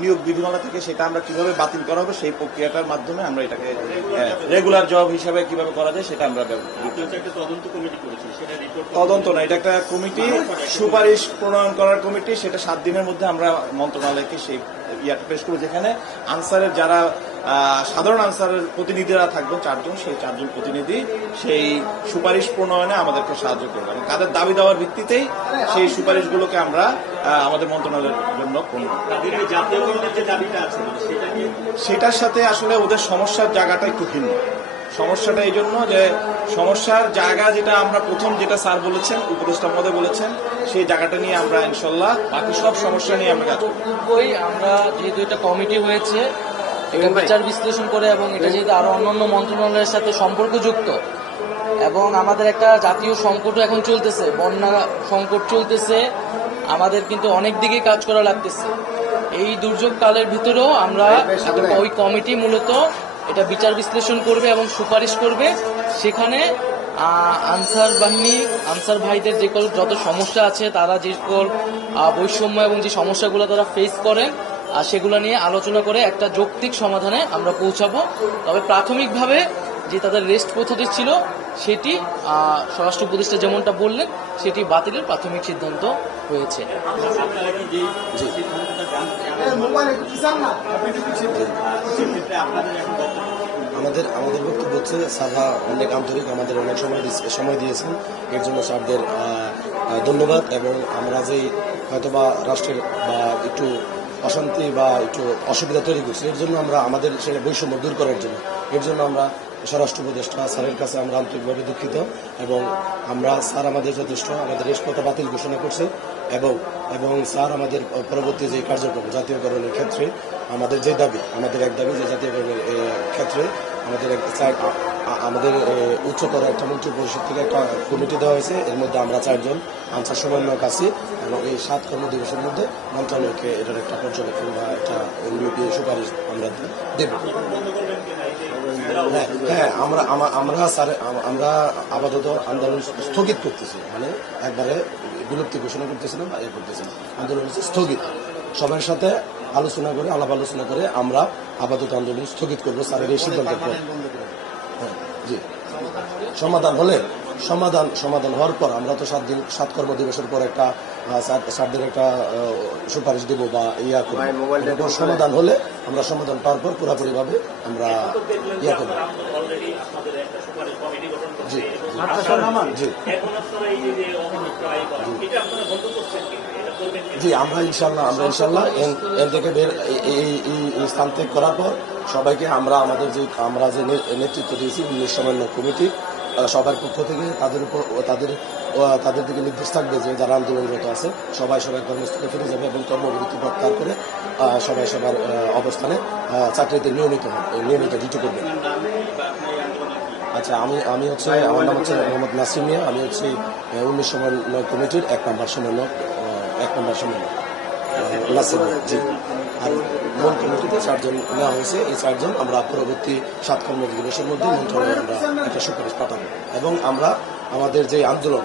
নিয়োগ বিধিমালা থেকে সেটা আমরা কিভাবে বাতিল করা হবে সেই প্রক্রিয়াটার মাধ্যমে আমরা এটাকে রেগুলার জব হিসাবে কিভাবে করা যায় সেটা আমরা তদন্ত না, এটা একটা কমিটি, সুপারিশ প্রণয়ন করার কমিটি, সেটা 7 দিনের মধ্যে আমরা মন্ত্রণালয়কে সেই ইয়াটা পেশ করব, যেখানে আনসারের যারা সাধারণ আনসারের প্রতিনিধিরা থাকবেন 4 জন, সেই 4 জন প্রতিনিধি সেই সুপারিশ প্রণয়নে আমাদেরকে সাহায্য করবে এবং তাদের দাবি দেওয়ার ভিত্তিতেই সেই সুপারিশগুলোকে আমরা আমাদের মন্ত্রণালয়ের জন্য সেটার সাথে আসলে ওদের সমস্যার জায়গাটা একটু ভিন্ন। সমস্যাটা এই জন্য যে সমস্যার জায়গা যেটা আমরা প্রথম যেটা স্যার বলেছেন, উপদেষ্টা মহোদয় বলেছেন, সেই জায়গাটা নিয়ে আমরা ইনশাল্লাহ বাকি সব সমস্যা নিয়ে আমরা কাজ করব। আমরা যেহেতু এটা কমিটি হয়েছে, এটা বিচার বিশ্লেষণ করে এবং এটা যেহেতু আরো অন্যান্য মন্ত্রণালয়ের সাথে সম্পর্কযুক্ত এবং আমাদের একটা জাতীয় সংকটও এখন চলতেছে, বন্যা সংকট চলতেছে, আমাদের কিন্তু অনেক দিকে কাজ করা লাগতেছে। এই দুর্যোগ কালের ভিতরেও আমরা ওই কমিটি মূলত এটা বিচার বিশ্লেষণ করবে এবং সুপারিশ করবে। সেখানে আনসার বাহিনী, আনসার ভাইদের যে যত সমস্যা আছে, তারা যে বৈষম্য এবং যে সমস্যাগুলো তারা ফেস করেন, আর সেগুলো নিয়ে আলোচনা করে একটা যৌক্তিক সমাধানে আমরা পৌঁছাবো। তবে প্রাথমিকভাবে যে তাদের রেস্ট পদ্ধতি ছিল সেটি স্বরাষ্ট্র উপদেষ্টা যেমনটা বললেন সেটি বাতিলের প্রাথমিক সিদ্ধান্ত হয়েছে। আমাদের বক্তব্য হচ্ছে স্যাররা অনেক আন্তরিক, আমাদের অনেক সময় দিয়েছেন, এর জন্য স্যারদের ধন্যবাদ। এবং আমরা যে হয়তোবা রাষ্ট্রের বা একটু অশান্তি বা একটু অসুবিধা তৈরি করছি, এর জন্য আমরা আমাদের সেটা বৈষম্য দূর করার জন্য, এর জন্য আমরা স্বরাষ্ট্র উপদেষ্টা স্যারের কাছে আমরা আন্তরিকভাবে দুঃখিত। এবং আমরা স্যার আমাদের যথেষ্ট, আমাদের রেশকতা বাতিল ঘোষণা করছে এবং স্যার আমাদের পরবর্তী যে কার্যক্রম জাতীয়করণের ক্ষেত্রে আমাদের যে দাবি, আমাদের এক দাবি যে জাতীয়করণের ক্ষেত্রে আমাদের উচ্চতর একটা মন্ত্রী পরিষদ থেকে একটা কমিটি দেওয়া হয়েছে। এর মধ্যে আমরা 4 জন আনসার সমন্বয়ক আছি এবং এই 7 কর্মদিবসের মধ্যে মন্ত্রণালয়কে এটার একটা পর্যবেক্ষণ বা একটা সুপারিশ আমরা দেব। হ্যাঁ, আমরা আপাতত আন্দোলন স্থগিত করতেছি, মানে একবারে বিলুপ্তি ঘোষণা করতেছিলাম বা করতেছিলাম, আন্দোলন হচ্ছে স্থগিত। সবার সাথে আলাপ আলোচনা করে আমরা আপাতত আন্দোলন স্থগিত করবো স্যারের এই সিদ্ধান্তের পর। জি, সমাধান হওয়ার পর আমরা তো 7 কর্মদিবসের পর একটা স্যারদের একটা সুপারিশ দেব বা করবো। সমাধান হলে আমরা সমাধান পাওয়ার পর পুরোপুরি ভাবে আমরা করবো। জি জি জি, আমরা ইনশাল্লাহ এর থেকে এই স্থান ত্যাগ করার পর সবাইকে আমরা যে নেতৃত্ব দিয়েছি 19 সমন্বয় কমিটি, সবার পক্ষ থেকে তাদের দিকে নির্দেশ থাকবে যে যারা আন্দোলনরত আছে সবাই সবার কর্মস্থলে ফিরে যাবে এবং কর্মবিরতি প্রত্যাহার করে সবাই সবার অবস্থানে চাকরিতে নিয়মিত ডিউটি করবে। আচ্ছা, আমি হচ্ছে, আমার নাম হচ্ছে মোহাম্মদ নাসিম মিয়া, আমি হচ্ছে 19 সমন্বয় কমিটির 1 নম্বর সমন্বয় নাসিম মিয়া। জি, আর মূল কমিটিতে 4 জন নেওয়া হয়েছে। এই 4 জন আমরা পরবর্তী 7 কর্মদিবসের মধ্যে মন্ত্রণালয়ে আমরা একটা সুপারিশ পাঠাবো এবং আমরা আমাদের যে আন্দোলন